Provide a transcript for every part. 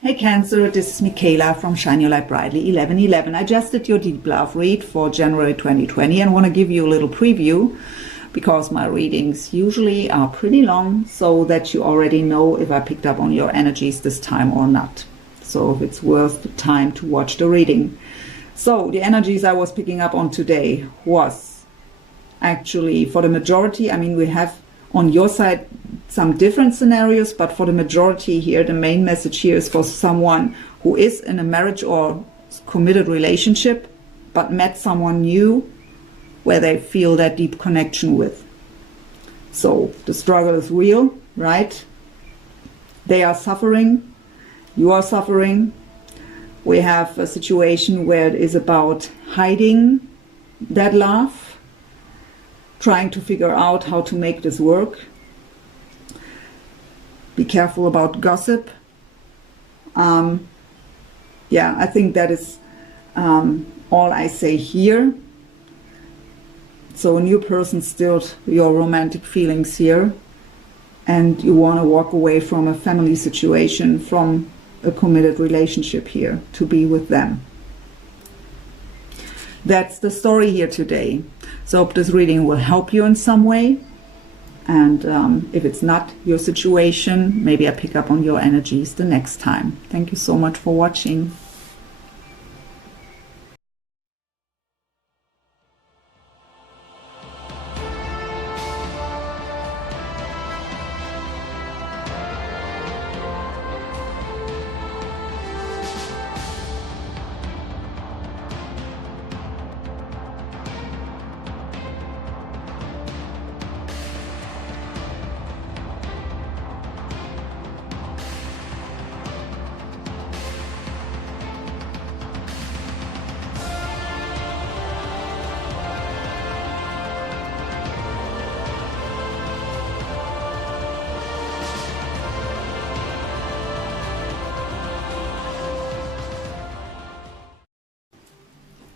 Hey Cancer, this is Michaela from Shine Your Light Brightly 1111. I just did your deep love read for January 2020 and want to give you a little preview because my readings usually are pretty long, so that you already know if I picked up on your energies this time or not. So if it's worth the time to watch the reading. So the energies I was picking up on today was actually for the majority, we have on your side some different scenarios, but for the majority here, the main message here is for someone who is in a marriage or committed relationship, but met someone new where they feel that deep connection with. So the struggle is real, right? They are suffering, you are suffering. We have a situation where it is about hiding that love, trying to figure out how to make this work. Be careful about gossip. I think that is all I say here. So a new person stirred your romantic feelings here, and you want to walk away from a family situation, from a committed relationship here, to be with them. That's the story here today. So hope this reading will help you in some way. And if it's not your situation, maybe I pick up on your energies the next time. Thank you so much for watching.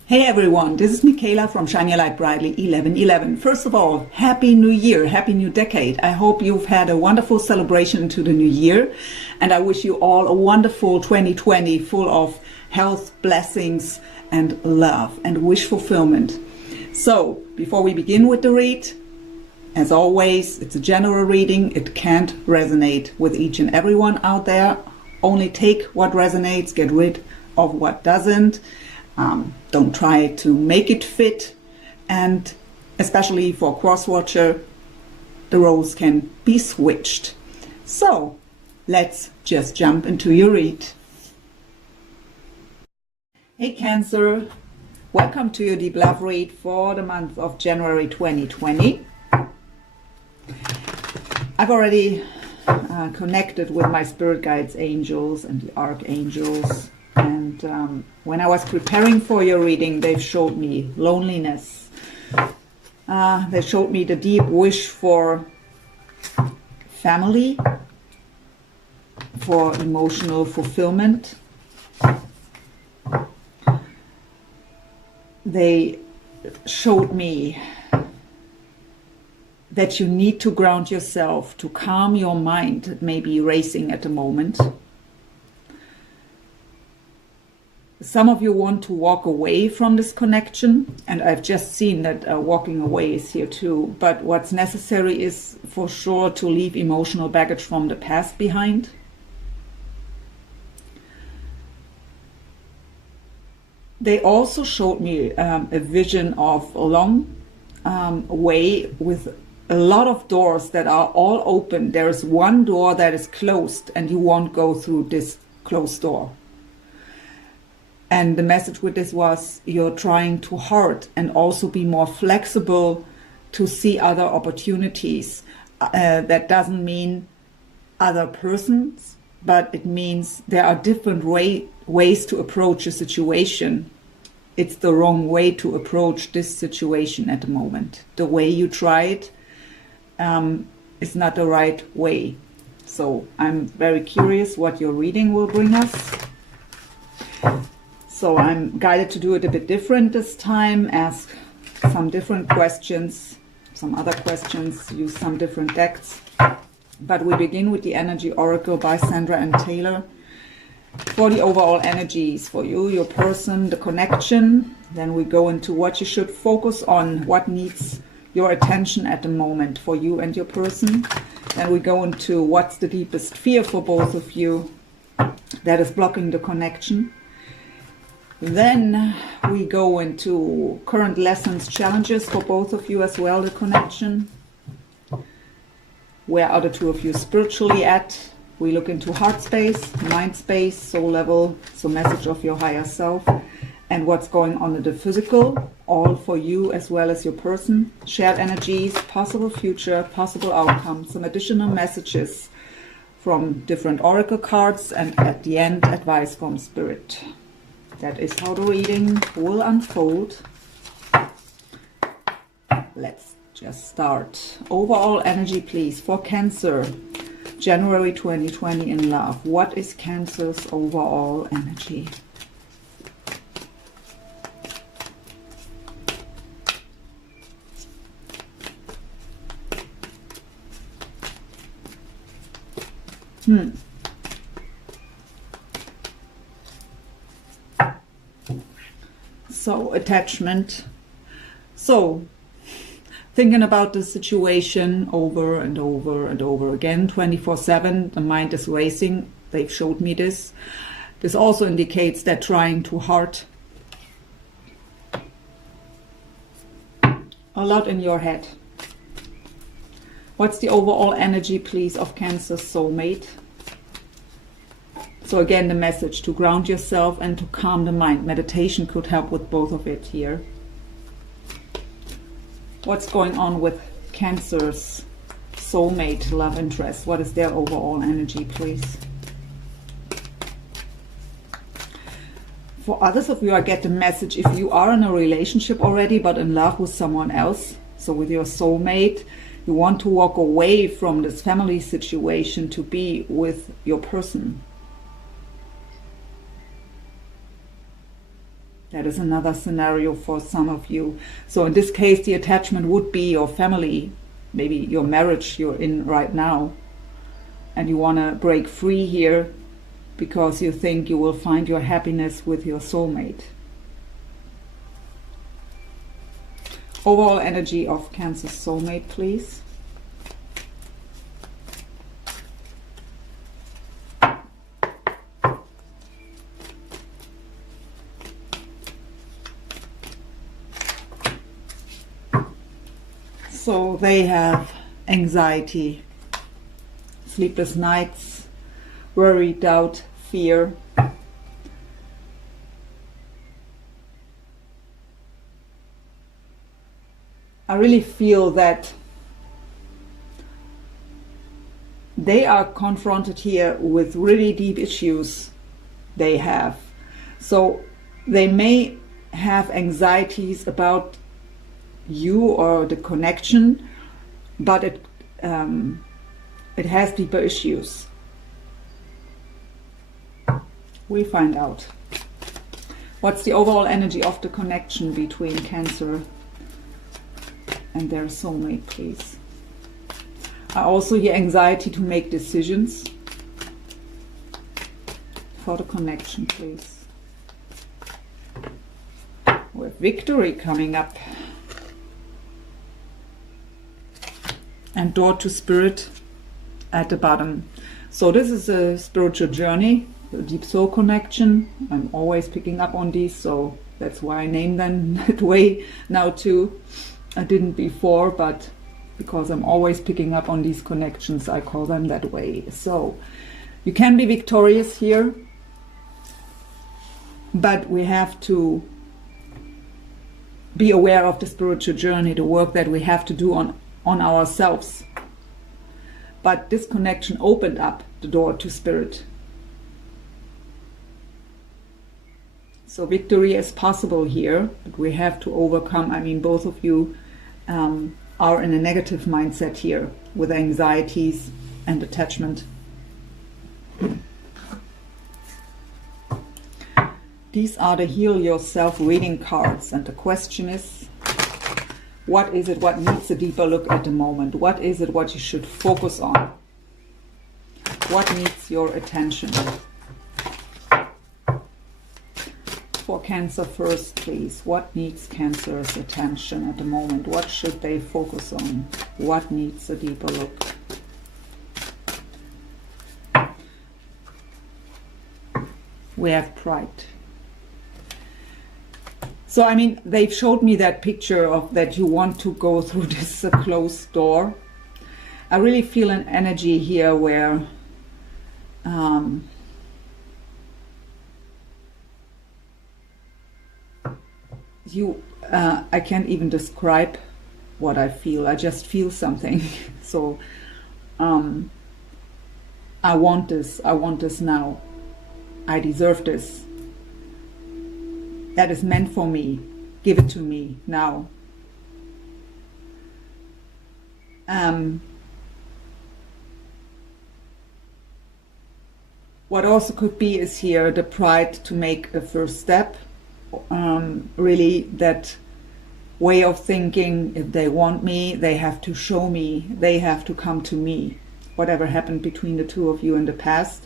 Hey everyone, this is Michaela from Shine Your Light Brightly 1111. First of all, Happy New Year, Happy New Decade. I hope you've had a wonderful celebration to the new year, and I wish you all a wonderful 2020 full of health, blessings, and love and wish fulfillment. So, before we begin with the read, as always, it's a general reading. It can't resonate with each and everyone out there. Only take what resonates, get rid of what doesn't. Don't try to make it fit, and especially for cross-watcher, the roles can be switched. So let's just jump into your read. Hey Cancer, welcome to your deep love read for the month of January 2020. I've already connected with my spirit guides, angels, and the archangels. And when I was preparing for your reading, they showed me loneliness. They showed me the deep wish for family, for emotional fulfillment. They showed me that you need to ground yourself, to calm your mind that may be racing at the moment. Some of you want to walk away from this connection, and I've just seen that walking away is here too. But what's necessary is for sure to leave emotional baggage from the past behind. They also showed me a vision of a long way with a lot of doors that are all open. There's one door that is closed, and you won't go through this closed door. And the message with this was you're trying too hard and also be more flexible to see other opportunities. That doesn't mean other persons, but it means there are different ways to approach a situation. It's the wrong way to approach this situation at the moment. The way you tried is not the right way. So I'm very curious what your reading will bring us. So I'm guided to do it a bit different this time, ask some different questions, some other questions, use some different decks. But we begin with the Energy Oracle by Sandra and Taylor. For the overall energies for you, your person, the connection, then we go into what you should focus on, what needs your attention at the moment for you and your person. Then we go into what's the deepest fear for both of you that is blocking the connection. Then we go into current lessons, challenges for both of you as well, the connection. Where are the two of you spiritually at? We look into heart space, mind space, soul level, so message of your higher self, and what's going on in the physical, all for you as well as your person. Shared energies, possible future, possible outcome, some additional messages from different oracle cards, and at the end, advice from spirit. That is how the reading will unfold. Let's just start. Overall energy, please, for Cancer. January 2020 in love. What is Cancer's overall energy? So, attachment. So, thinking about the situation over and over and over again, 24/7, the mind is racing. They've showed me this. This also indicates that trying too hard. A lot in your head. What's the overall energy, please, of Cancer's soulmate? So again, the message to ground yourself and to calm the mind. Meditation could help with both of it here. What's going on with Cancer's soulmate, love interest? What is their overall energy, please? For others of you, I get the message, if you are in a relationship already, but in love with someone else, so with your soulmate, you want to walk away from this family situation to be with your person. That is another scenario for some of you. So in this case, the attachment would be your family, maybe your marriage you're in right now. And you want to break free here because you think you will find your happiness with your soulmate. Overall energy of Cancer's soulmate, please. So they have anxiety, sleepless nights, worry, doubt, fear. I really feel that they are confronted here with really deep issues they have. So they may have anxieties about you or the connection, but it has deeper issues. We find out. What's the overall energy of the connection between Cancer and their soulmate, please? I also hear anxiety to make decisions. For the connection, please. With victory coming up. And door to spirit at the bottom. So this is a spiritual journey, a deep soul connection. I'm always picking up on these, so that's why I name them that way now too. I didn't before, but because I'm always picking up on these connections, I call them that way. So you can be victorious here, but we have to be aware of the spiritual journey, the work that we have to do on ourselves. But this connection opened up the door to spirit. So victory is possible here, but we have to overcome. I mean, both of you are in a negative mindset here with anxieties and attachment. These are the Heal Yourself reading cards, and the question is, what is it what needs a deeper look at the moment? What is it what you should focus on? What needs your attention? for Cancer first, please. What needs Cancer's attention at the moment? What should they focus on? What needs a deeper look? We have pride. So, I mean, they've showed me that picture of that you want to go through this closed door. I really feel an energy here where I can't even describe what I feel. I just feel something. So I want this. I want this now. I deserve this. That is meant for me. Give it to me now. What also could be is here the pride to make a first step. Really that way of thinking, if they want me, they have to show me, they have to come to me. Whatever happened between the two of you in the past.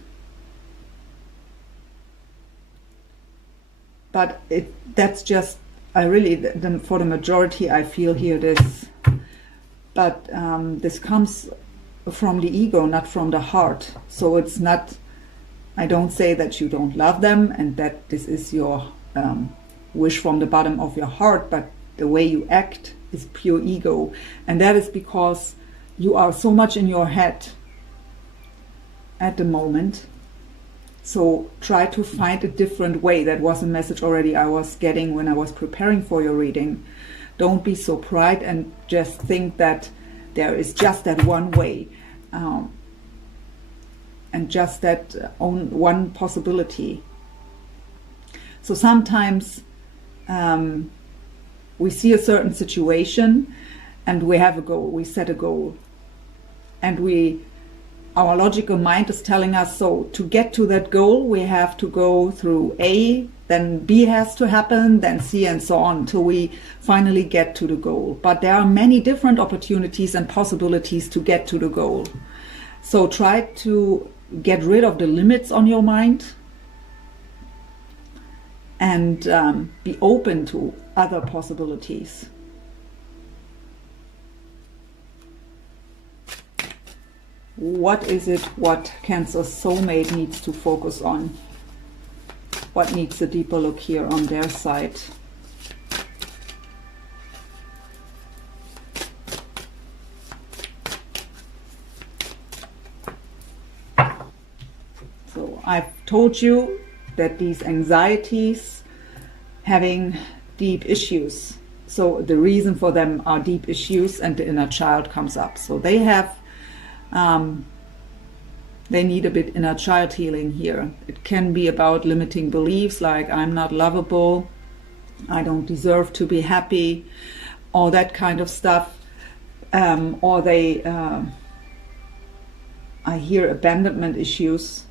But that's just, for the majority, I feel here this. But this comes from the ego, not from the heart. So it's not, I don't say that you don't love them and that this is your wish from the bottom of your heart, but the way you act is pure ego. And that is because you are so much in your head at the moment. So try to find a different way. That was a message already I was getting when I was preparing for your reading. Don't be so proud and just think that there is just that one way and just that one possibility. So sometimes we see a certain situation and we have a goal, we set a goal, and our logical mind is telling us, so to get to that goal we have to go through A, then B has to happen, then C, and so on until we finally get to the goal. But there are many different opportunities and possibilities to get to the goal. So try to get rid of the limits on your mind and be open to other possibilities. What is it what Cancer's soulmate needs to focus on? What needs a deeper look here on their side? So I've told you that these anxieties having deep issues. So the reason for them are deep issues and the inner child comes up. So they have they need a bit inner child healing here. It can be about limiting beliefs like I'm not lovable, I don't deserve to be happy, all that kind of stuff. Or they, I hear abandonment issues.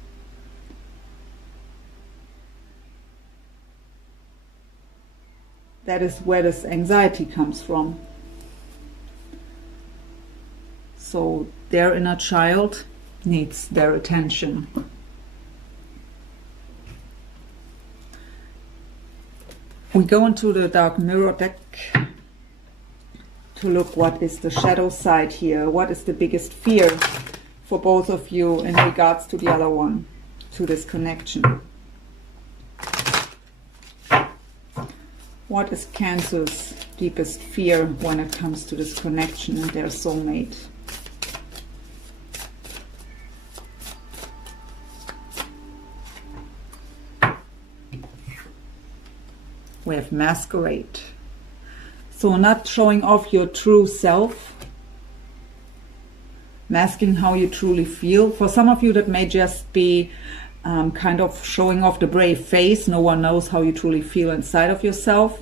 That is where this anxiety comes from. So their inner child needs their attention. We go into the dark mirror deck to look what is the shadow side here. What is the biggest fear for both of you in regards to the other one, to this connection? What is Cancer's deepest fear when it comes to this connection and their soulmate? We have masquerade. So not showing off your true self, masking how you truly feel. For some of you that may just be kind of showing off the brave face. No one knows how you truly feel inside of yourself.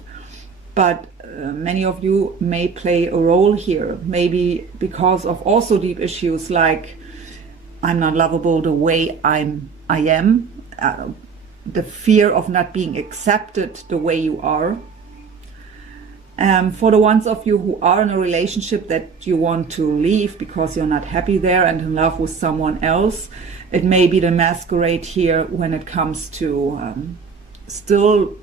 But many of you may play a role here, maybe because of also deep issues like I'm not lovable the way I am, the fear of not being accepted the way you are. For the ones of you who are in a relationship that you want to leave because you're not happy there and in love with someone else, it may be the masquerade here when it comes to still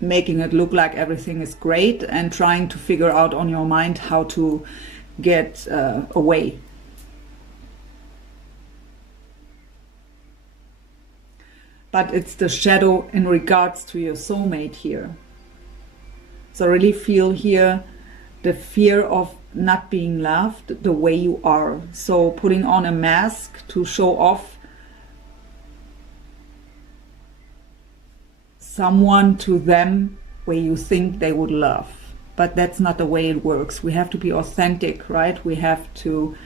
making it look like everything is great and trying to figure out on your mind how to get away. But it's the shadow in regards to your soulmate here. So I really feel here the fear of not being loved the way you are. So putting on a mask to show off someone to them where you think they would love. But that's not the way it works. We have to be authentic, right? We have to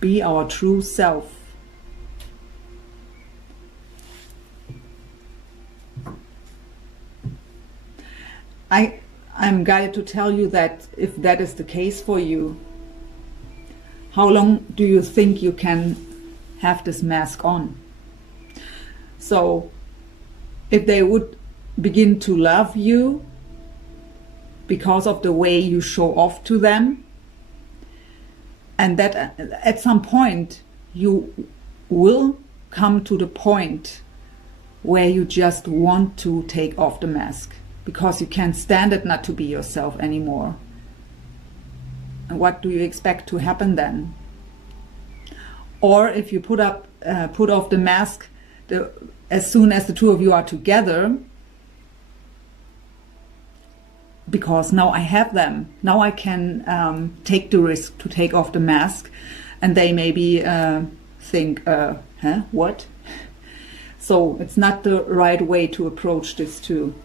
be our true self. I'm guided to tell you that if that is the case for you, how long do you think you can have this mask on? So if they would begin to love you because of the way you show off to them, and that at some point you will come to the point where you just want to take off the mask, because you can't stand it not to be yourself anymore. And what do you expect to happen then? Or if you put off the mask as soon as the two of you are together, because now I have them, now I can take the risk to take off the mask, and they maybe think, what? So it's not the right way to approach this too.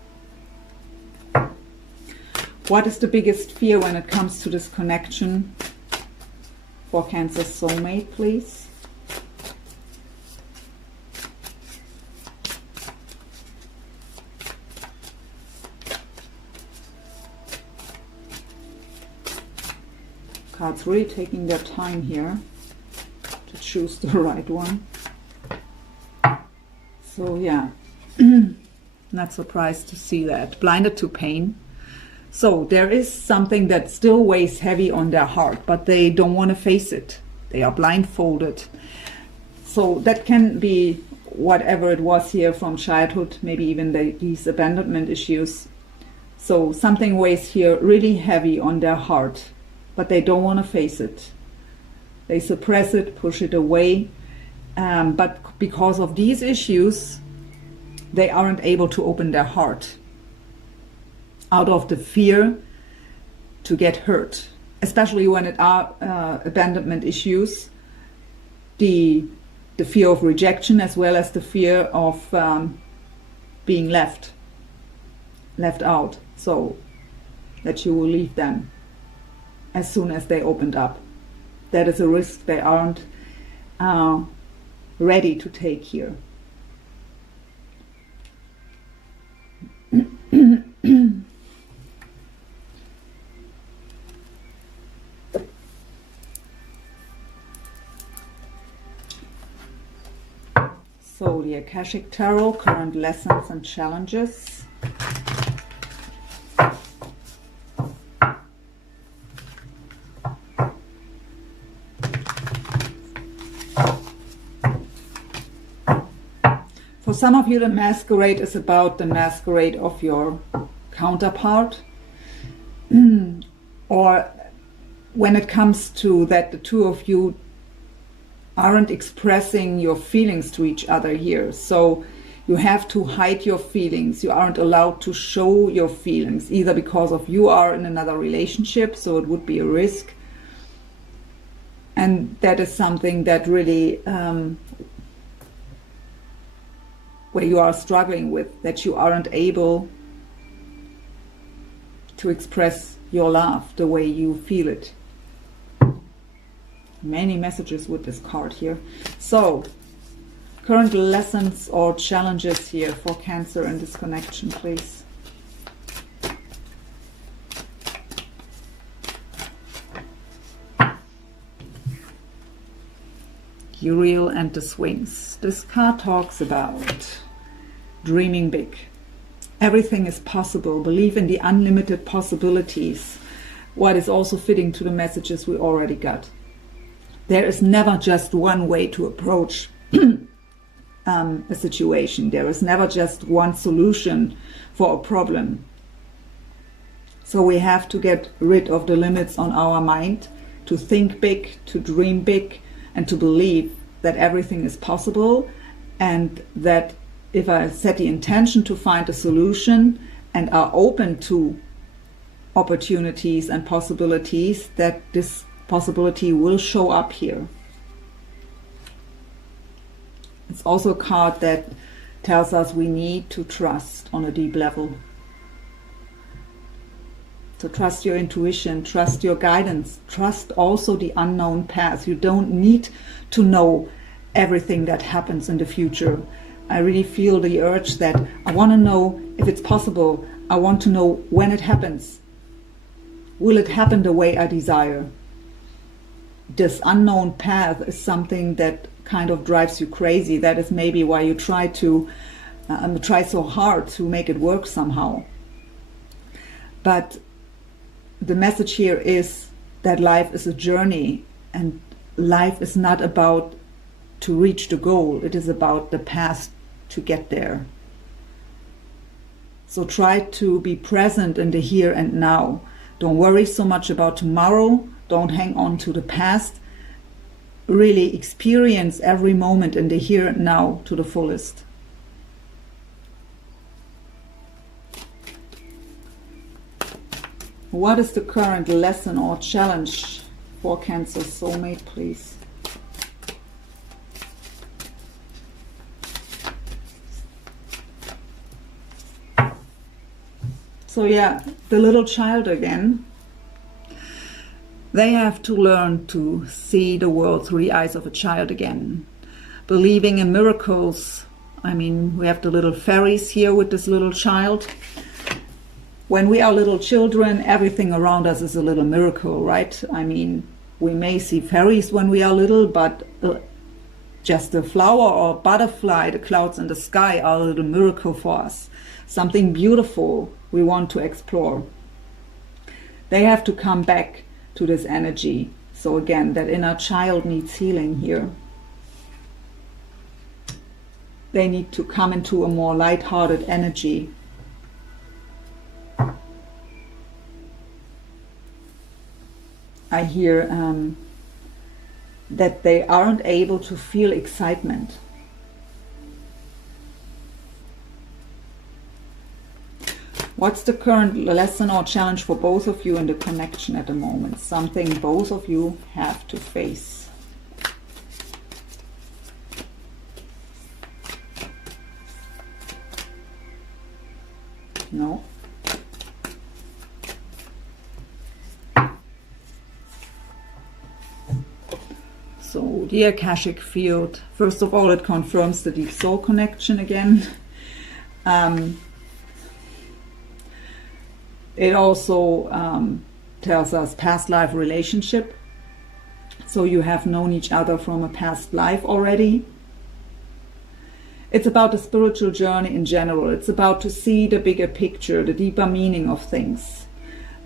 What is the biggest fear when it comes to this connection for Cancer soulmate, please? Cards really taking their time here to choose the right one. So yeah, not surprised to see that. Blinded to pain. So there is something that still weighs heavy on their heart, but they don't want to face it. They are blindfolded. So that can be whatever it was here from childhood, maybe even these abandonment issues. So something weighs here really heavy on their heart, but they don't want to face it. They suppress it, push it away. But because of these issues, they aren't able to open their heart, out of the fear to get hurt, especially when it are abandonment issues, the fear of rejection, as well as the fear of being left out, so that you will leave them as soon as they opened up. That is a risk they aren't ready to take here. So the Akashic Tarot, current lessons and challenges. For some of you, the masquerade is about the masquerade of your counterpart. Or when it comes to that, the two of you aren't expressing your feelings to each other here. So you have to hide your feelings. You aren't allowed to show your feelings, either because of you are in another relationship, so it would be a risk. And that is something that really, where you are struggling with, that you aren't able to express your love the way you feel it. Many messages with this card here. So, current lessons or challenges here for Cancer in this connection, please. Uriel and the Swings. This card talks about dreaming big. Everything is possible. Believe in the unlimited possibilities. What is also fitting to the messages we already got. There is never just one way to approach a situation. There is never just one solution for a problem. So we have to get rid of the limits on our mind, to think big, to dream big, and to believe that everything is possible, and that if I set the intention to find a solution and are open to opportunities and possibilities, that this possibility will show up here. It's also a card that tells us we need to trust on a deep level. So trust your intuition, trust your guidance, trust also the unknown path. You don't need to know everything that happens in the future. I really feel the urge that I want to know if it's possible. I want to know when it happens. Will it happen the way I desire? This unknown path is something that kind of drives you crazy. That is maybe why you try so hard to make it work somehow. But the message here is that life is a journey, and life is not about to reach the goal. It is about the path to get there. So try to be present in the here and now. Don't worry so much about tomorrow. Don't hang on to the past. Really experience every moment in the here and now to the fullest. What is the current lesson or challenge for Cancer soulmate, please? So yeah, the little child again. They have to learn to see the world through the eyes of a child again. Believing in miracles. I mean, we have the little fairies here with this little child. When we are little children, everything around us is a little miracle, right? I mean, we may see fairies when we are little, but just a flower or butterfly, the clouds in the sky are a little miracle for us. Something beautiful we want to explore. They have to come back to this energy. So again, that inner child needs healing here. They need to come into a more light-hearted energy. I hear that they aren't able to feel excitement. What's the current lesson or challenge for both of you in the connection at the moment? Something both of you have to face. No? So the Akashic field, first of all, it confirms the deep soul connection again. It also tells us past life relationship. So you have known each other from a past life already. It's about the spiritual journey in general. It's about to see the bigger picture, the deeper meaning of things.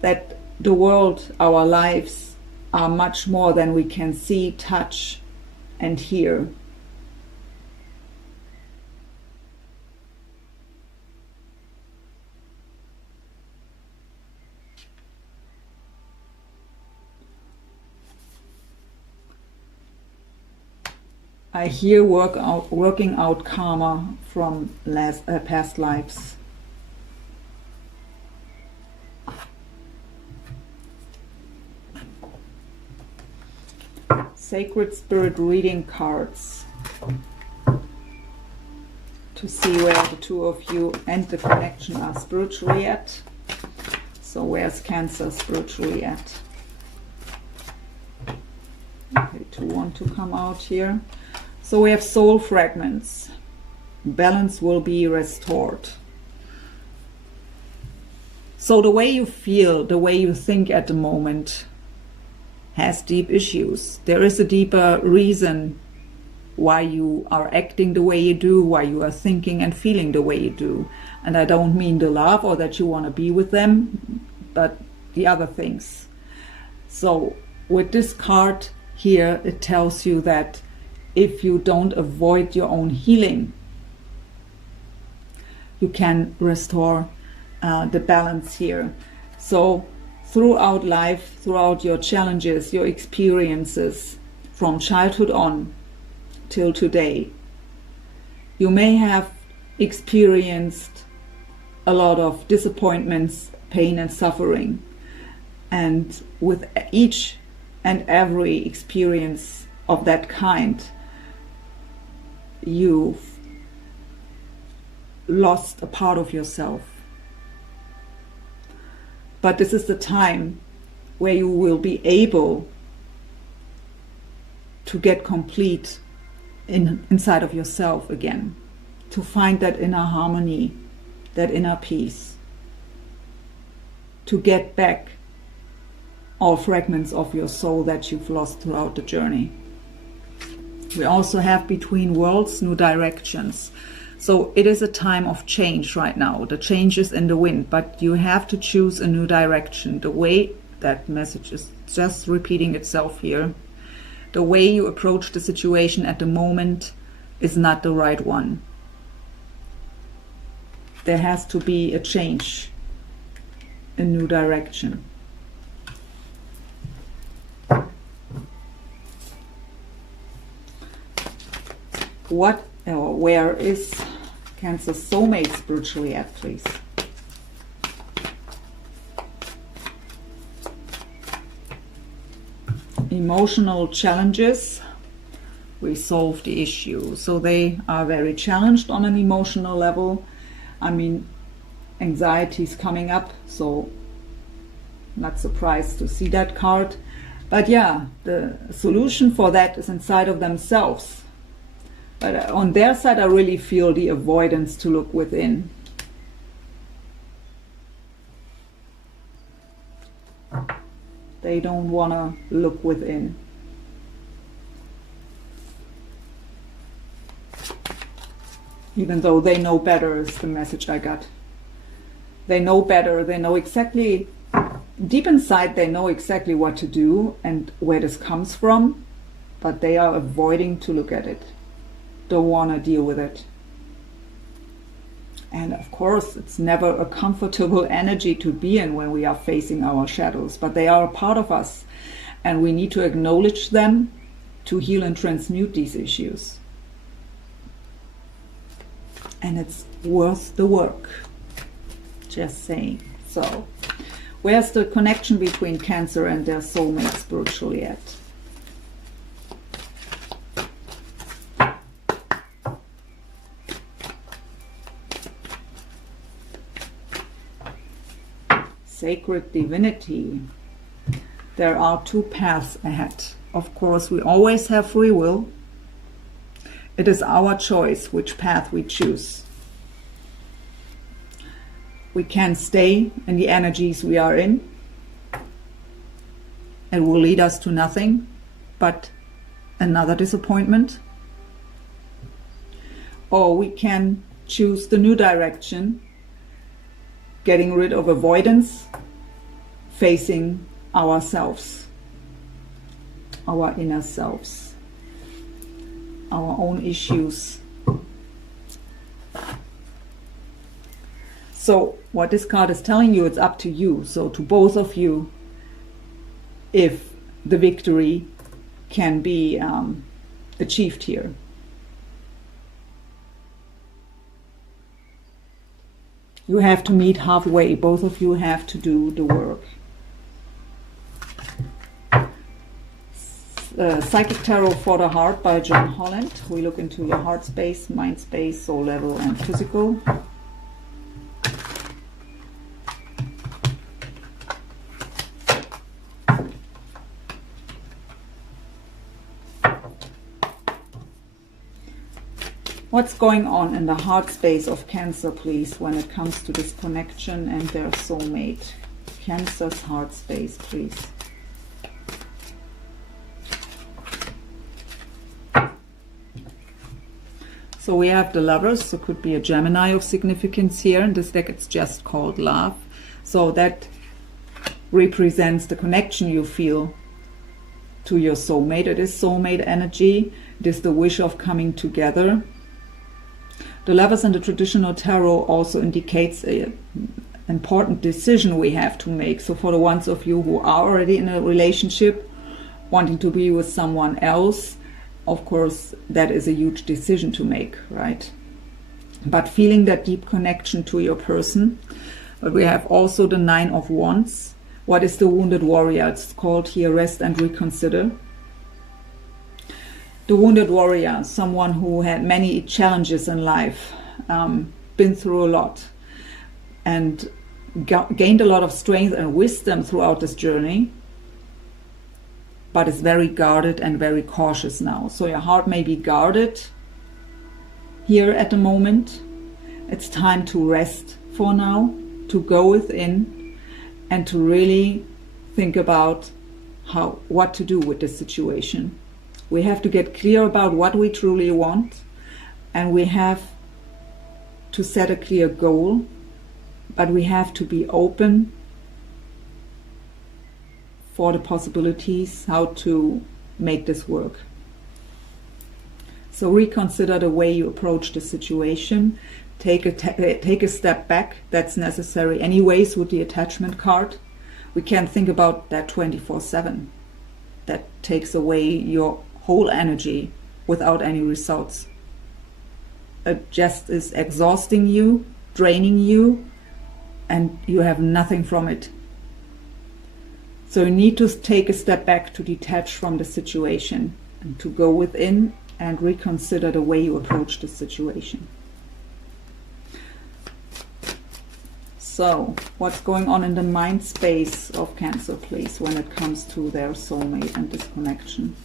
That the world, our lives, are much more than we can see, touch, and hear. I hear working out karma from past lives. Sacred Spirit reading cards to see where the two of you and the connection are spiritually at. So where's Cancer spiritually at? Okay, two want to come out here. So we have soul fragments. Balance will be restored. So the way you feel, the way you think at the moment has deep issues. There is a deeper reason why you are acting the way you do, why you are thinking and feeling the way you do. And I don't mean the love or that you want to be with them, but the other things. So with this card here, it tells you that if you don't avoid your own healing, you can restore the balance here. So throughout life, throughout your challenges, your experiences from childhood on till today, you may have experienced a lot of disappointments, pain and suffering. And with each and every experience of that kind, you've lost a part of yourself. But this is the time where you will be able to get complete inside of yourself again, to find that inner harmony, that inner peace, to get back all fragments of your soul that you've lost throughout the journey. We also have between worlds, new directions. So it is a time of change right now. The change is in the wind, but you have to choose a new direction. The way, that message is just repeating itself here, the way you approach the situation at the moment is not the right one. There has to be a change, a new direction. What or where is Cancer's soulmate spiritually at, please? Emotional challenges, resolve the issue. So they are very challenged on an emotional level. I mean, anxiety is coming up, so not surprised to see that card. But yeah, the solution for that is inside of themselves. But on their side, I really feel the avoidance to look within. They don't want to look within. Even though they know better is the message I got. They know better, they know exactly, deep inside they know exactly what to do and where this comes from, but they are avoiding to look at it. Don't want to deal with it. And of course, it's never a comfortable energy to be in when we are facing our shadows, but they are a part of us, and we need to acknowledge them to heal and transmute these issues. And it's worth the work. Just saying. So, where's the connection between Cancer and their soulmate spiritually at? Sacred divinity. There are two paths ahead. Of course, we always have free will. It is our choice which path we choose. We can stay in the energies we are in. It will lead us to nothing but another disappointment. Or we can choose the new direction, getting rid of avoidance, facing ourselves, our inner selves, our own issues. So what this card is telling you, it's up to you. So to both of you, if the victory can be achieved here. You have to meet halfway. Both of you have to do the work. Psychic Tarot for the Heart by John Holland. We look into your heart space, mind space, soul level, and physical. What's going on in the heart space of Cancer, please, when it comes to this connection and their soulmate? Cancer's heart space, please. So we have the Lovers, so could be a Gemini of significance here. In this deck, it's just called Love. So that represents the connection you feel to your soulmate. It is soulmate energy. It is the wish of coming together. The Lovers in the traditional tarot also indicates an important decision we have to make. So for the ones of you who are already in a relationship, wanting to be with someone else, of course, that is a huge decision to make, right? But feeling that deep connection to your person. But we have also the Nine of Wands. What is the Wounded Warrior? It's called here Rest and Reconsider. The Wounded Warrior, someone who had many challenges in life, been through a lot, and gained a lot of strength and wisdom throughout this journey, but is very guarded and very cautious now. So your heart may be guarded here at the moment. It's time to rest for now, to go within and to really think about what to do with this situation. We have to get clear about what we truly want, and we have to set a clear goal, but we have to be open for the possibilities how to make this work. So reconsider the way you approach the situation. Take a step back. That's necessary anyways with the attachment card. We can't think about that 24/7. That takes away your whole energy without any results. It just is exhausting you, draining you, and you have nothing from it. So you need to take a step back to detach from the situation and to go within and reconsider the way you approach the situation. So, what's going on in the mind space of Cancer, please, when it comes to their soulmate and this connection?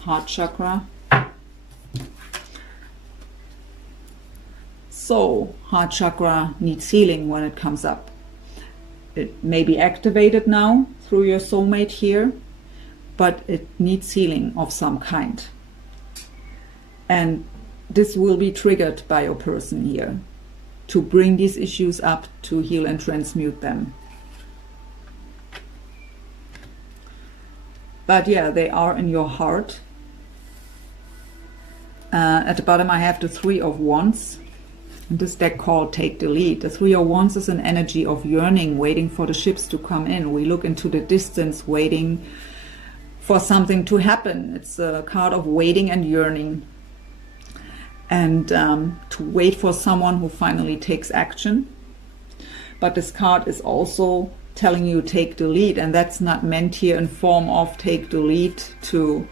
Heart chakra. So, heart chakra needs healing when it comes up. It may be activated now through your soulmate here, but it needs healing of some kind. And this will be triggered by your person here to bring these issues up, to heal and transmute them. But yeah, they are in your heart. At the bottom I have the Three of Wands. This deck called Take the Lead. The Three of Wands is an energy of yearning, waiting for the ships to come in. We look into the distance, waiting for something to happen. It's a card of waiting and yearning. And to wait for someone who finally takes action. But this card is also telling you take the lead, and that's not meant here in form of take the lead to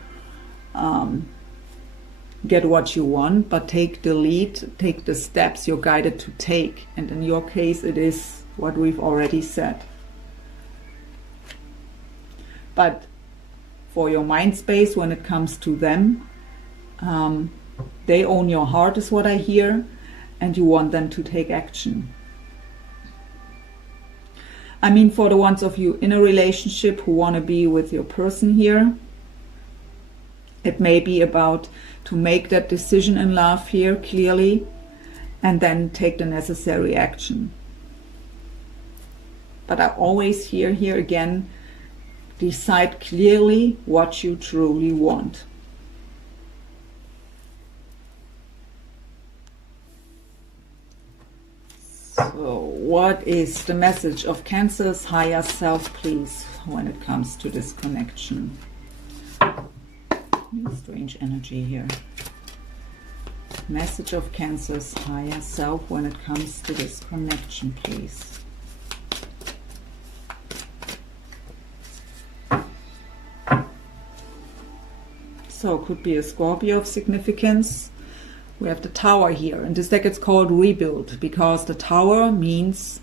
get what you want, but take the lead, take the steps you're guided to take. And in your case, it is what we've already said. But for your mind space, when it comes to them, they own your heart is what I hear, and you want them to take action. I mean, for the ones of you in a relationship who want to be with your person here, it may be about to make that decision in love here clearly and then take the necessary action. But I always hear here again, decide clearly what you truly want. So what is the message of Cancer's higher self, please, when it comes to this connection? Strange energy here. Message of Cancer's higher self when it comes to this connection, please. So could be a Scorpio of significance. We have the Tower here. In this deck it's called Rebuild, because the Tower means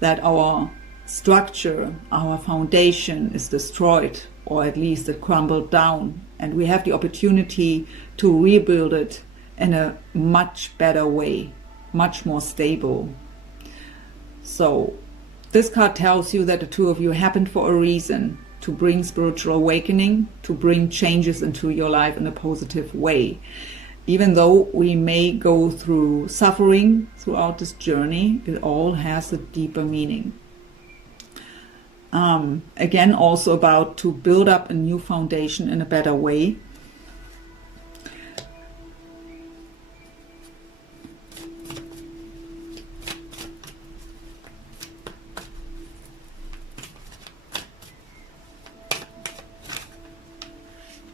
that our structure, our foundation is destroyed, or at least it crumbled down, and we have the opportunity to rebuild it in a much better way, much more stable. So this card tells you that the two of you happened for a reason, to bring spiritual awakening, to bring changes into your life in a positive way. Even though we may go through suffering throughout this journey, it all has a deeper meaning. Again, also about to build up a new foundation in a better way.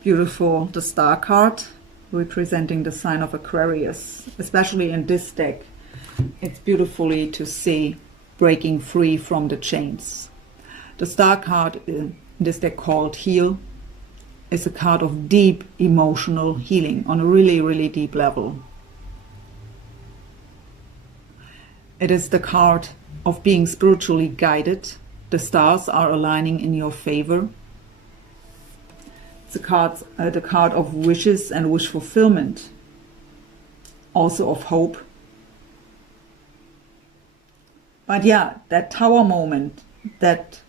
Beautiful, the Star card, representing the sign of Aquarius. Especially in this deck, it's beautifully to see breaking free from the chains. The Star card in this deck, called Heal, is a card of deep emotional healing on a really, really deep level. It is the card of being spiritually guided. The stars are aligning in your favor. It's the card of wishes and wish fulfillment, also of hope. But yeah, that tower moment, that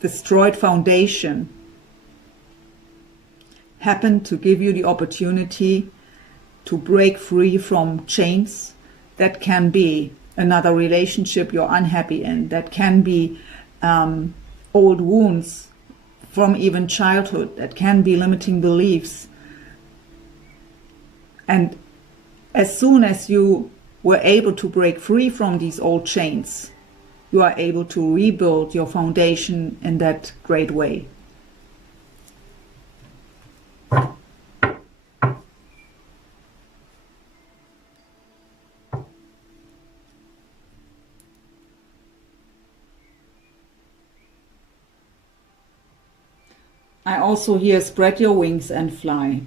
destroyed foundation, happened to give you the opportunity to break free from chains. That can be another relationship you're unhappy in. That can be old wounds from even childhood. That can be limiting beliefs. And as soon as you were able to break free from these old chains, you are able to rebuild your foundation in that great way. I also hear spread your wings and fly.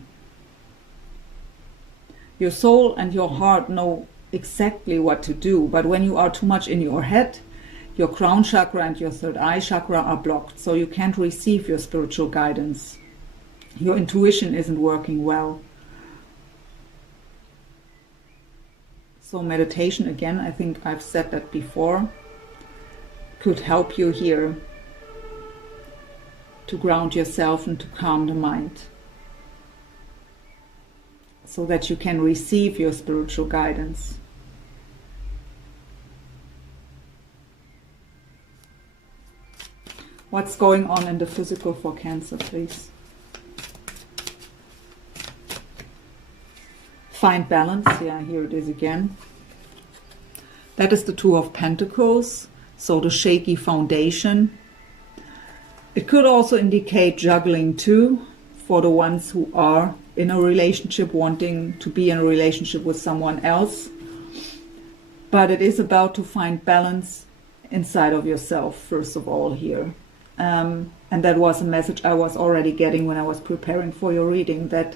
Your soul and your heart know exactly what to do, but when you are too much in your head, your crown chakra and your third eye chakra are blocked, so you can't receive your spiritual guidance. Your intuition isn't working well. So meditation, again, I think I've said that before, could help you here to ground yourself and to calm the mind, so that you can receive your spiritual guidance. What's going on in the physical for Cancer, please? Find balance. Yeah, here it is again. That is the Two of Pentacles, so the shaky foundation. It could also indicate juggling too, for the ones who are in a relationship, wanting to be in a relationship with someone else. But it is about to find balance inside of yourself, first of all, here. And that was a message I was already getting when I was preparing for your reading, that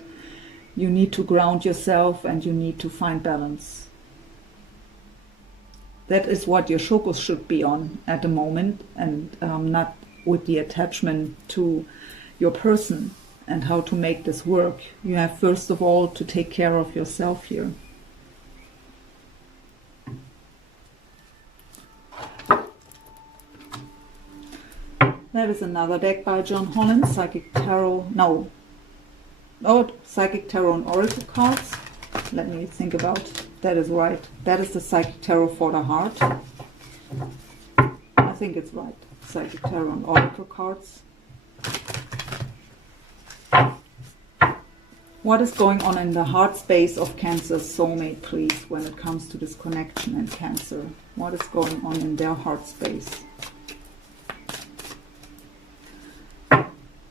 you need to ground yourself and you need to find balance. That is what your focus should be on at the moment, and not with the attachment to your person and how to make this work. You have first of all to take care of yourself here. That is another deck by John Holland, Psychic Tarot, Psychic Tarot and Oracle cards. Let me think about, that is right. That is the Psychic Tarot for the heart. I think it's right. Psychic Tarot and Oracle cards. What is going on in the heart space of Cancer's soulmate, please, when it comes to this connection and Cancer? What is going on in their heart space?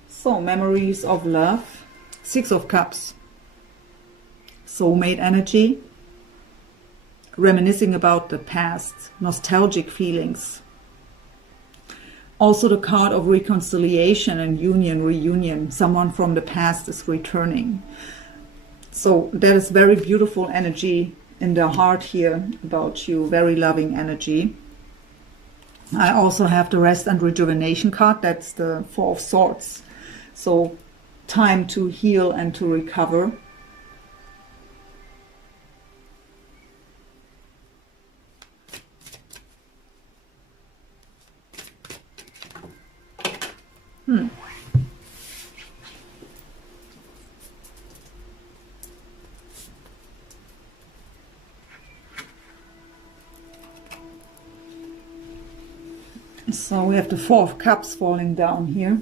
So, memories of love. Six of Cups. Soulmate energy. Reminiscing about the past. Nostalgic feelings. Also the card of reconciliation and reunion. Someone from the past is returning. So that is very beautiful energy in the heart here about you. Very loving energy. I also have the Rest and Rejuvenation card. That's the Four of Swords. So time to heal and to recover. So we have the Four of Cups falling down here.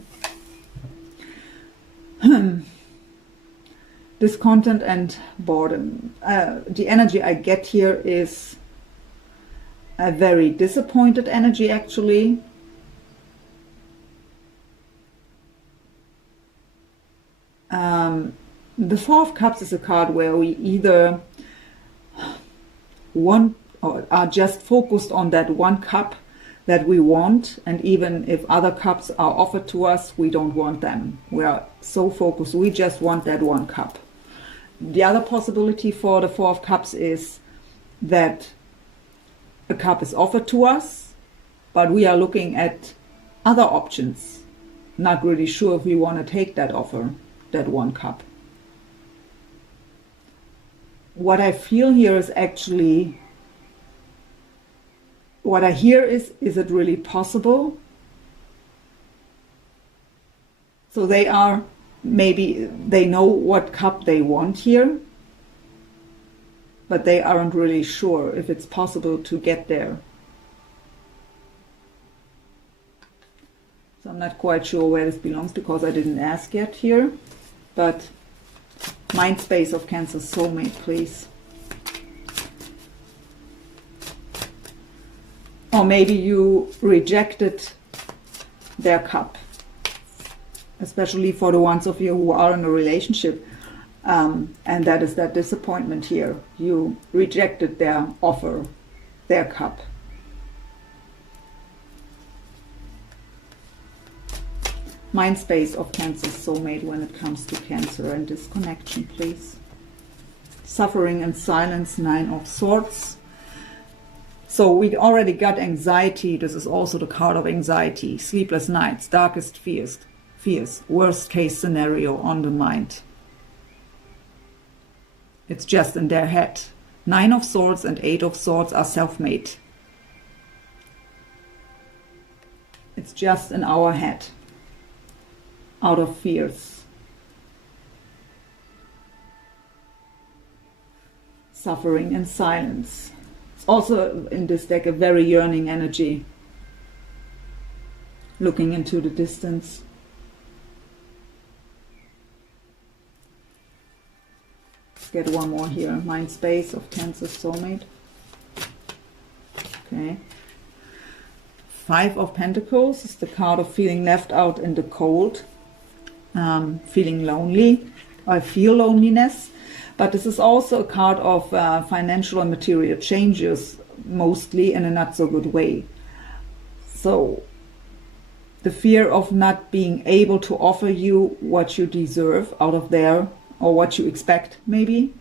Discontent and boredom. The energy I get here is a very disappointed energy, actually. The Four of Cups is a card where we either want or are just focused on that one cup that we want, and even if other cups are offered to us, we don't want them. We are so focused, we just want that one cup. The other possibility for the Four of Cups is that a cup is offered to us, but we are looking at other options, not really sure if we want to take that offer, that one cup. What I feel here is actually, what I hear is it really possible? So they are, maybe they know what cup they want here, but they aren't really sure if it's possible to get there. So I'm not quite sure where this belongs because I didn't ask yet here, but mind space of Cancer soulmate, please. Or maybe you rejected their cup, especially for the ones of you who are in a relationship, and that is that disappointment here. You rejected their offer, their cup. Mind space of Cancer soulmate when it comes to Cancer and disconnection, please. Suffering and silence, Nine of Swords. So we already got anxiety. This is also the card of anxiety. Sleepless nights, darkest fears, worst case scenario on the mind. It's just in their head. Nine of Swords and Eight of Swords are self-made. It's just in our head, out of fears. Suffering and silence. Also in this deck a very yearning energy, looking into the distance. Let's get one more here. Mind space of Cancer soulmate. Okay. Five of Pentacles is the card of feeling left out in the cold, feeling lonely. I feel loneliness. But this is also a card of financial and material changes, mostly in a not so good way. So the fear of not being able to offer you what you deserve out of there, or what you expect, maybe.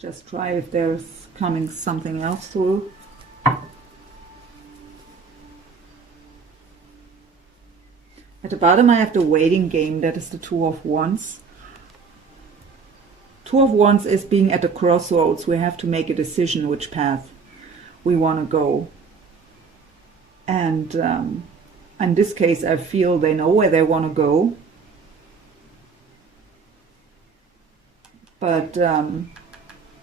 Just try if there's coming something else through. At the bottom I have the waiting game, that is the Two of Wands. Two of Wands is being at the crossroads. We have to make a decision which path we want to go. And in this case I feel they know where they want to go. But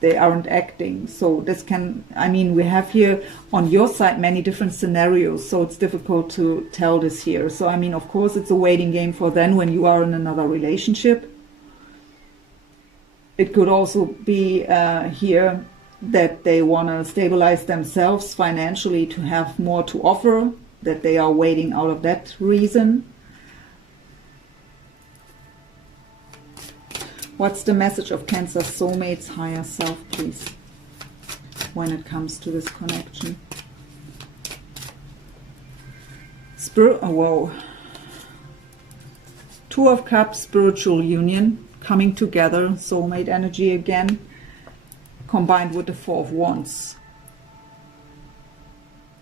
they aren't acting. So this can, I mean, we have here on your side many different scenarios, so it's difficult to tell this here. So I mean, of course it's a waiting game for then when you are in another relationship. It could also be here that they want to stabilize themselves financially to have more to offer, that they are waiting out of that reason. What's the message of Cancer soulmate's higher self, please, when it comes to this connection? Whoa. Two of Cups, spiritual union, coming together, soulmate energy again, combined with the Four of Wands.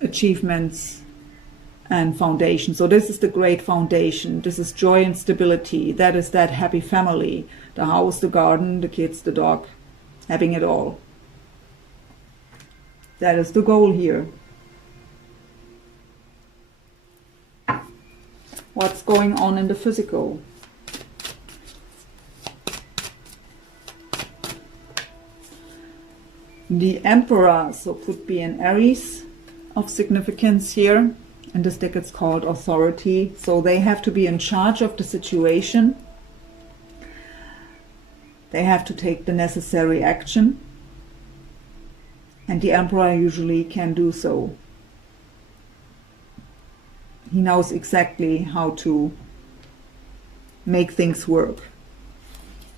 Achievements and foundation. So this is the great foundation. This is joy and stability. That is that happy family. The house, the garden, the kids, the dog, having it all. That is the goal here. What's going on in the physical? The Emperor, so could be an Aries of significance here. In this deck it's called authority. So they have to be in charge of the situation. They have to take the necessary action. And the Emperor usually can do so. He knows exactly how to make things work.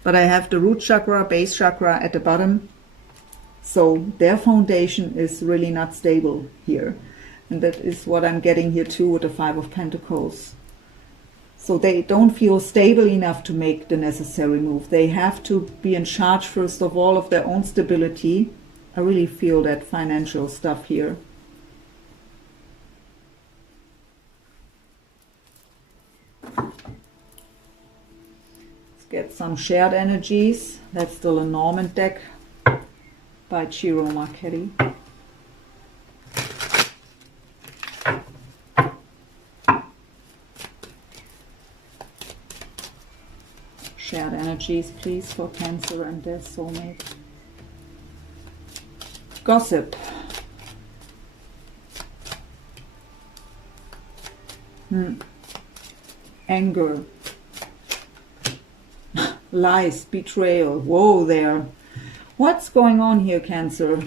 But I have the root chakra, base chakra at the bottom. So their foundation is really not stable here. And that is what I'm getting here too with the Five of Pentacles. So they don't feel stable enough to make the necessary move. They have to be in charge first of all of their own stability. I really feel that financial stuff here. Let's get some shared energies. That's the Lenormand deck by Ciro Marchetti. Shared energies, please, for Cancer and their soulmate. Gossip. Anger. Lies, betrayal. Whoa there. What's going on here, Cancer?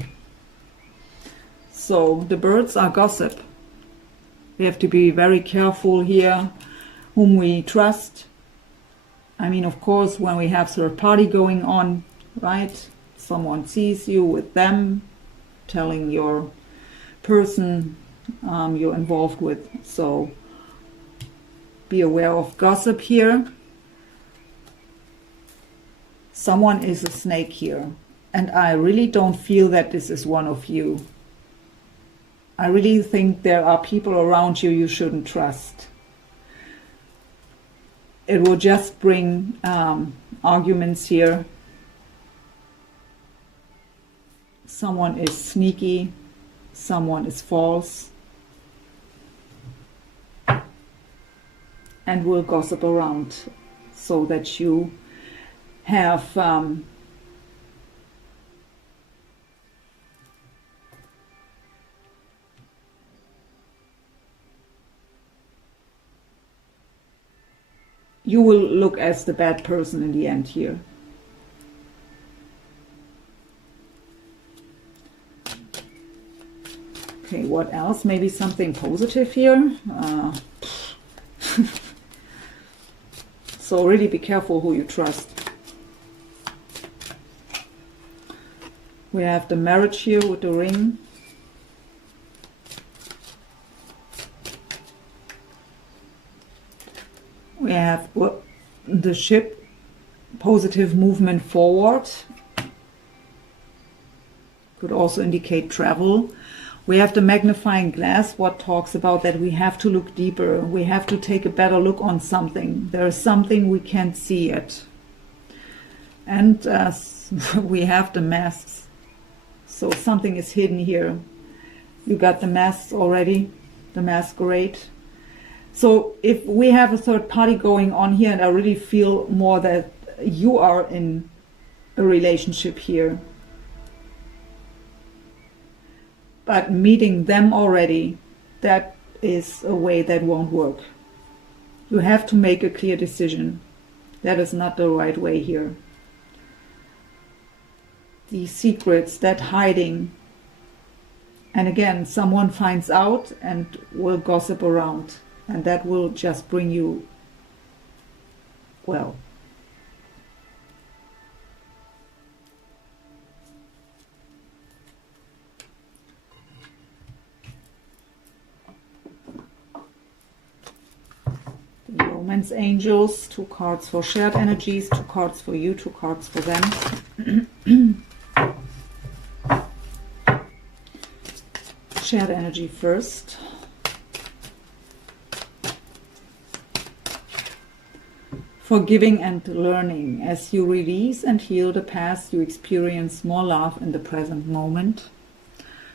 So the birds are gossip. We have to be very careful here whom we trust. I mean, of course, when we have third party going on, right? Someone sees you with them, telling your person you're involved with. So be aware of gossip here. Someone is a snake here. And I really don't feel that this is one of you. I really think there are people around you you shouldn't trust. It will just bring arguments here. Someone is sneaky. Someone is false. And will gossip around so that you have you will look as the bad person in the end here. Okay, what else? Maybe something positive here. So really be careful who you trust. We have the marriage here with the ring. We have the ship, positive movement forward. Could also indicate travel. We have the magnifying glass, what talks about that we have to look deeper. We have to take a better look on something. There is something we can't see yet. And we have the masks. So something is hidden here. You got the masks already, the masquerade. So if we have a third party going on here, and I really feel more that you are in a relationship here. But meeting them already, that is a way that won't work. You have to make a clear decision. That is not the right way here. The secrets, that hiding. And again, someone finds out and will gossip around. And that will just bring you, well, the Romance Angels, 2 cards for shared energies, 2 cards for you, 2 cards for them. Shared energy first. Forgiving and learning. As you release and heal the past, you experience more love in the present moment.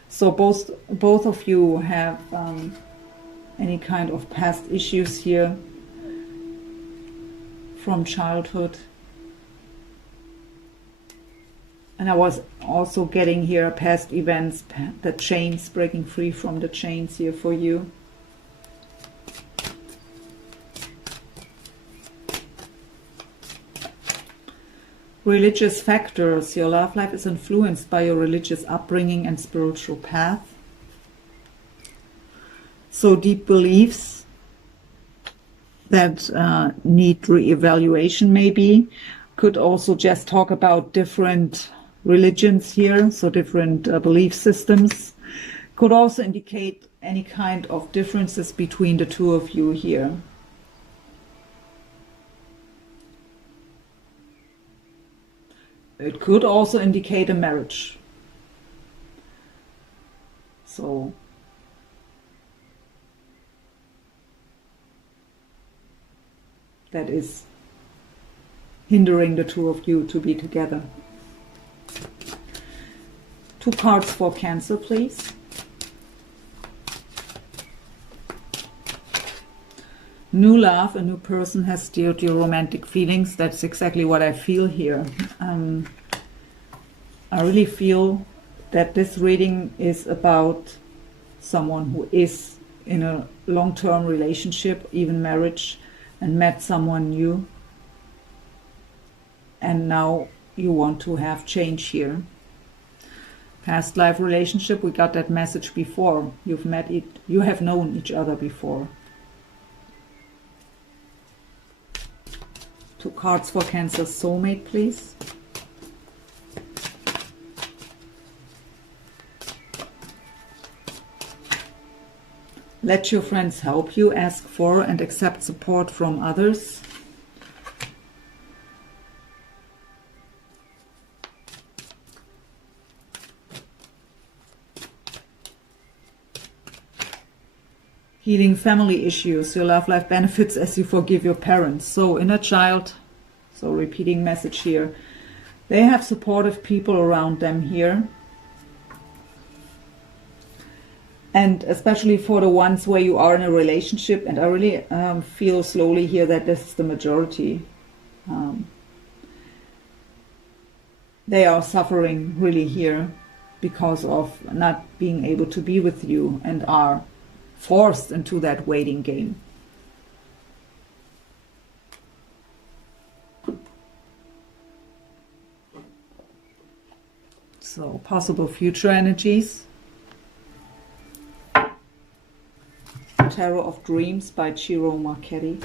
So both of you have any kind of past issues here. from childhood. And I was also getting here past events, the chains, breaking free from the chains here for you. Religious factors. Your love life is influenced by your religious upbringing and spiritual path. So deep beliefs that need re-evaluation maybe. Could also just talk about different religions here, so different belief systems. Could also indicate any kind of differences between the two of you here. It could also indicate a marriage. So that is hindering the two of you to be together. 2 cards for Cancer, please. New love, a new person has stirred your romantic feelings. That's exactly what I feel here. I really feel that this reading is about someone who is in a long-term relationship, even marriage, and met someone new. And now you want to have change here. Past life relationship, we got that message before. You've met it, you have known each other before. 2 cards for Cancer soulmate, please. Let your friends help you, ask for and accept support from others. Healing family issues. Your love life benefits as you forgive your parents. So inner child, so repeating message here. They have supportive people around them here. And especially for the ones where you are in a relationship, and I really feel slowly here that this is the majority. They are suffering really here because of not being able to be with you and are forced into that waiting game. So possible future energies. Tarot of Dreams by Ciro Marchetti.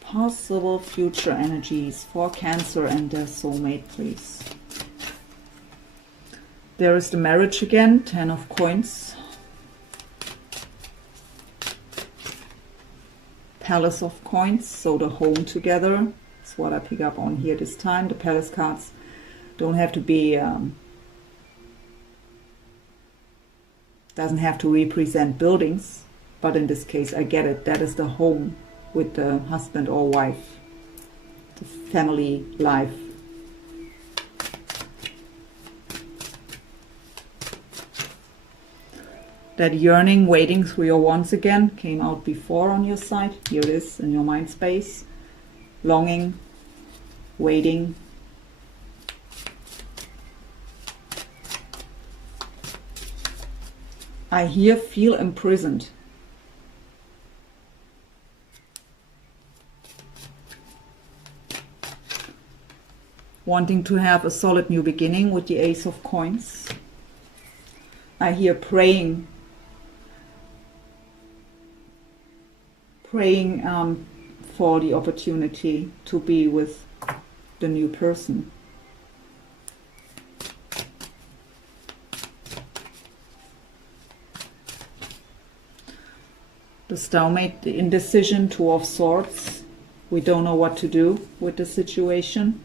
Possible future energies for Cancer and their soulmate, please. There is the marriage again, 10 of coins. Palace of coins, so the home together. That's what I pick up on here this time. The Palace cards don't have to be, doesn't have to represent buildings, but in this case I get it. That is the home with the husband or wife, the family life. That yearning, waiting through your wands again came out before on your side. Here it is in your mind space. Longing, waiting. I here feel imprisoned. Wanting to have a solid new beginning with the Ace of Coins. I hear praying. Praying for the opportunity to be with the new person. The stalemate, the indecision, 2 of Swords. We don't know what to do with the situation.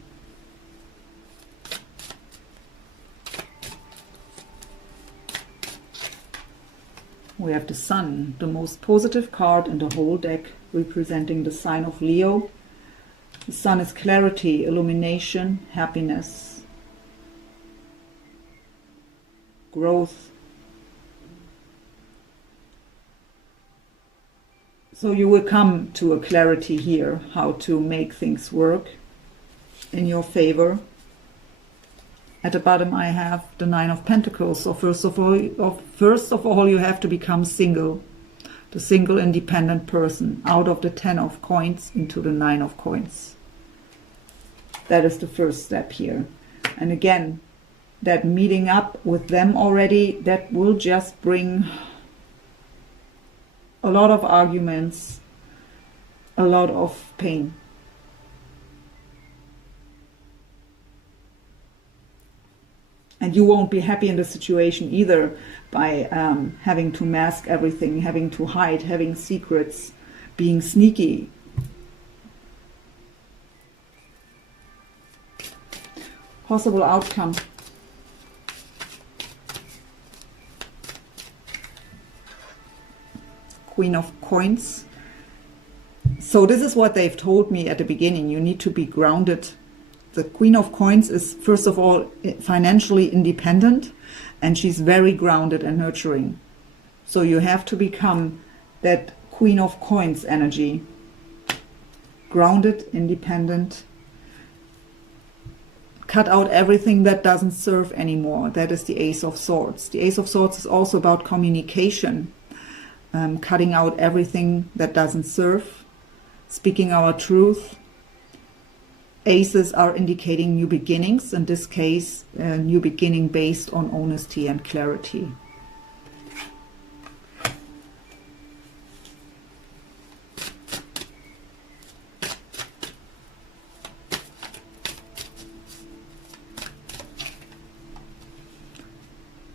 We have the Sun, the most positive card in the whole deck, representing the sign of Leo. The Sun is clarity, illumination, happiness, growth. So you will come to a clarity here, how to make things work in your favor. At the bottom I have the Nine of Pentacles. So first of all, you have to become single. The single independent person, out of the 10 of coins into the 9 of coins. That is the first step here. And again, that meeting up with them already, that will just bring a lot of arguments, a lot of pain. And you won't be happy in the situation either by having to mask everything, having to hide, having secrets, being sneaky. Possible outcome. Queen of Coins. So this is what they've told me at the beginning. You need to be grounded. The Queen of Coins is, first of all, financially independent, and she's very grounded and nurturing. So you have to become that Queen of Coins energy. Grounded, independent. Cut out everything that doesn't serve anymore. That is the Ace of Swords. The Ace of Swords is also about communication. Cutting out everything that doesn't serve. Speaking our truth. Aces are indicating new beginnings. In this case, a new beginning based on honesty and clarity.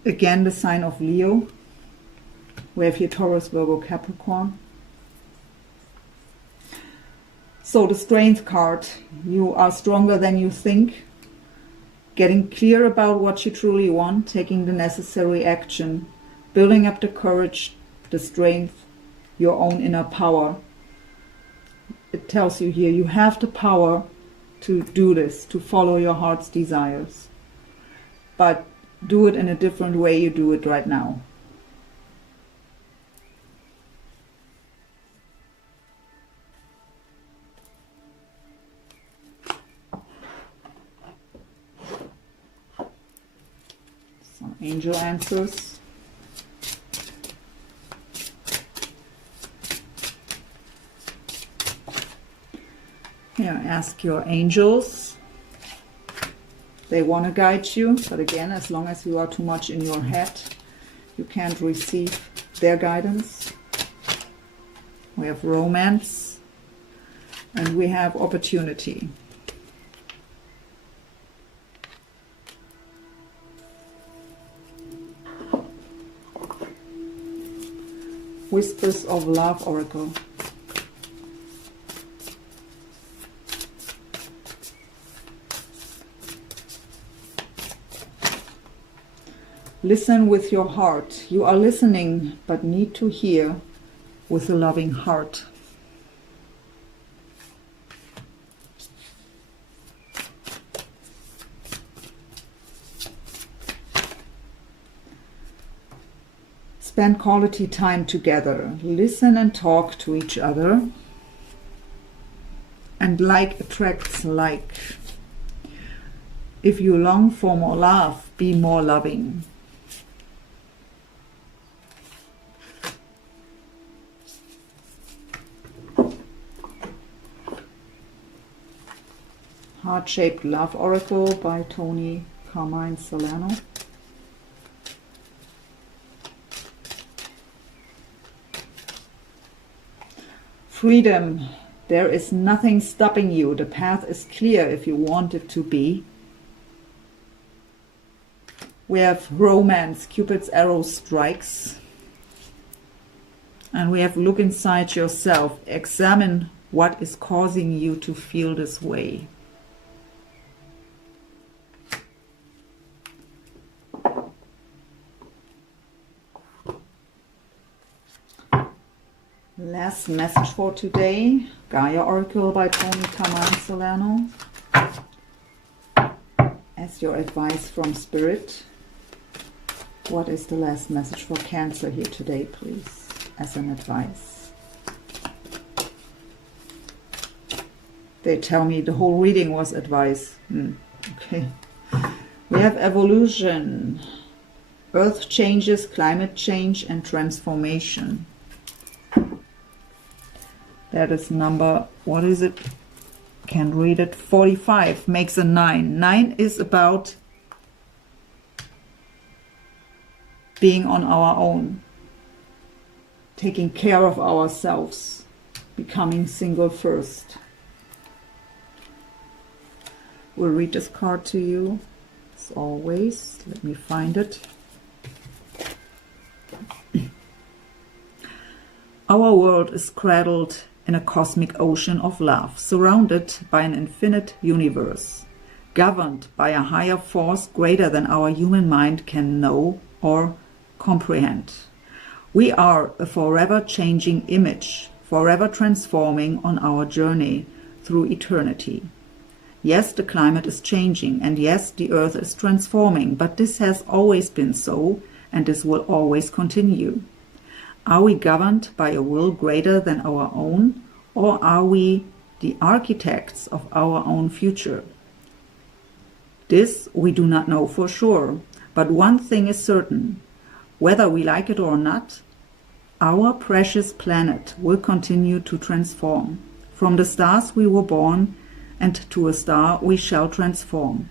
Again, the sign of Leo. We have here Taurus, Virgo, Capricorn. So the Strength card, you are stronger than you think, getting clear about what you truly want, taking the necessary action, building up the courage, the strength, your own inner power. It tells you here, you have the power to do this, to follow your heart's desires. But do it in a different way you do it right now. Some angel answers. Here, ask your angels. They want to guide you, but again, as long as you are too much in your head, you can't receive their guidance. We have romance, and we have opportunity. Whispers of Love Oracle. Listen with your heart. You are listening, but need to hear with a loving heart. Spend quality time together. Listen and talk to each other. And like attracts like. If you long for more love, be more loving. Heart-Shaped Love Oracle by Tony Carmine Salerno. Freedom. There is nothing stopping you. The path is clear if you want it to be. We have romance. Cupid's arrow strikes. And we have look inside yourself. Examine what is causing you to feel this way. Last message for today, Gaia Oracle by Tony Taman Solano. As your advice from Spirit, what is the last message for Cancer here today, please, as an advice? They tell me the whole reading was advice. Okay. We have evolution, earth changes, climate change, and transformation. That is number, what is it? Can't read it. 45 makes a 9. 9 is about being on our own, taking care of ourselves, becoming single first. We'll read this card to you, as always. Let me find it. Our world is cradled in a cosmic ocean of love, surrounded by an infinite universe, governed by a higher force greater than our human mind can know or comprehend. We are a forever changing image, forever transforming on our journey through eternity. Yes, the climate is changing, and yes, the earth is transforming, but this has always been so, and this will always continue. Are we governed by a will greater than our own, or are we the architects of our own future? This we do not know for sure, but one thing is certain. Whether we like it or not, our precious planet will continue to transform. From the stars we were born, and to a star we shall transform.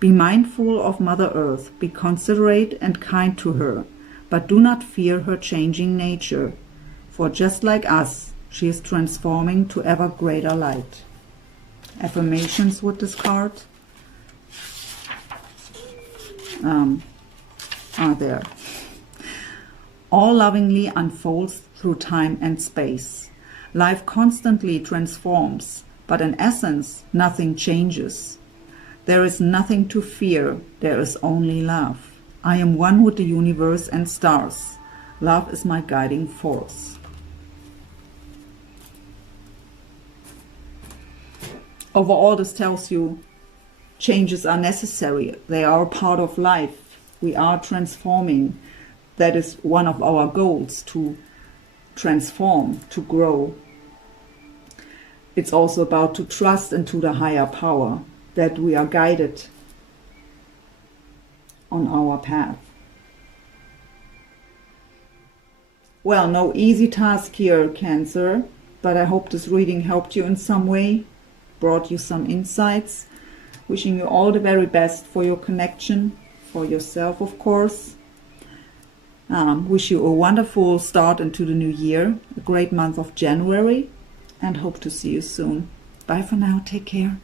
Be mindful of Mother Earth, be considerate and kind to her, but do not fear her changing nature, for just like us, she is transforming to ever greater light. Affirmations with this card are there. All lovingly unfolds through time and space. Life constantly transforms, but in essence, nothing changes. There is nothing to fear, there is only love. I am one with the universe and stars. Love is my guiding force. Overall, this tells you changes are necessary. They are a part of life. We are transforming. That is one of our goals, to transform, to grow. It's also about to trust into the higher power, that we are guided on our path. Well, no easy task here, Cancer, but I hope this reading helped you in some way, brought you some insights. Wishing you all the very best for your connection, for yourself, of course. Wish you a wonderful start into the new year, a great month of January, and hope to see you soon. Bye for now. Take care.